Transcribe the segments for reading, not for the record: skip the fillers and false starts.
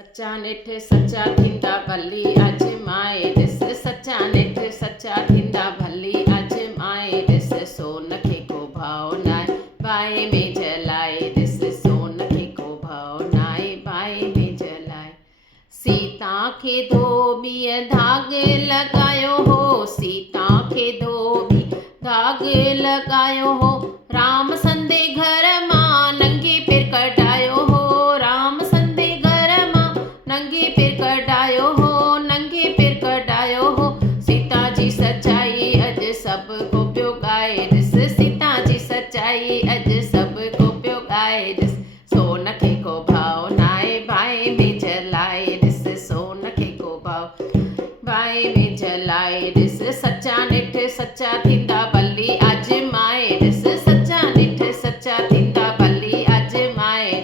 सच्चा निठ सच्चा थींदा भली आजमाए ॾिस सच्चा निठ सच्चा थींदा भली आजमाए ॾिस सोन खे को भाव नाहे बाहि में जलाए ॾिस सोन खे को भाव नाहे बाहि में जलाए। सीता खे धोबीअ दाग लॻायो हो सीता खे धोबी दाग लॻायो हो राम संदे घर मां नंगे पेर कढायो हो राम संदे घर मां नंगे पेर कढायो हो नंगे पेर कढायो हो। सीता जी सच्चाई अॼु सभु को पियो ॻाए ॾिस सीता जी सच्चाई अॼु सभु को पियो ॻाए ॾिस सोन खे को भाव नाहे बाहि में जलाए ॾिस सोन खे को भाव बाहि में जलाए ॾिस सच्चा निठ सच्चा थींदा भली आजमाए ॾिस सच्चा निठ सच्चा थींदा भली आजमाए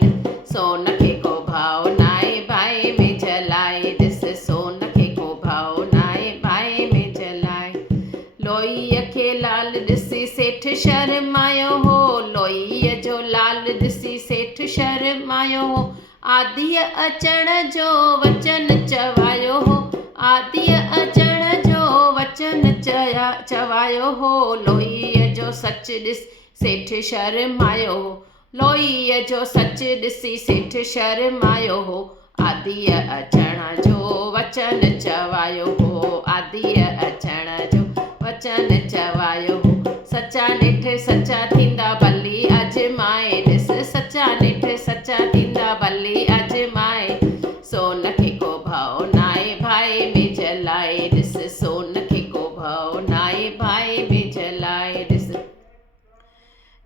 सोन खे को भाव नाहे बाहि में जलाए ॾिस सोन खे को भाव नाहे बाहि में जलाए। लोईअ खे लाल ॾिसी सेठ शर्मायो हो लोईअ जो लाल ॾिसी सेठ शर्मायो हो आदीअ अचण जो वचन चवायो हो आदीअ अचण जो वचन चवायो हो लोईअ जो सच ॾिस सेठ शर्मायो हो लोईअ जो सच ॾिसी सेठ शर्मायो हो आदीअ अचण जो वचन चवायो हो आदीअ अचण जो वचन चवायो हो। सच्चा निठ सच्चा थींदा भली आजमाए ॾिस सच्चा निठ सच्चा थींदा भली आजमाए सोन खे को भाव नाहे बाहि में जलाए ॾिस सोन खे को भाव नाहे बाहि में जलाए ॾिस।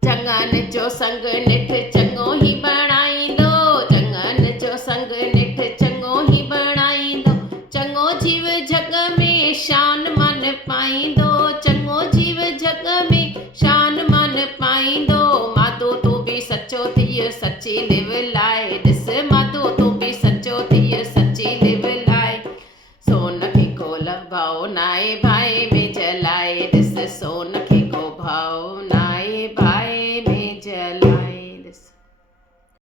चङनि जो संग निठ चङो ई बणाईंदो चङनि जो संग निठ चङो ई बणाईंदो चङो जीव जग में शान मन पाईंदो चङो जीव जग में शान मन पाईंदो माधो तूं बि सचो थिय सची लिव ला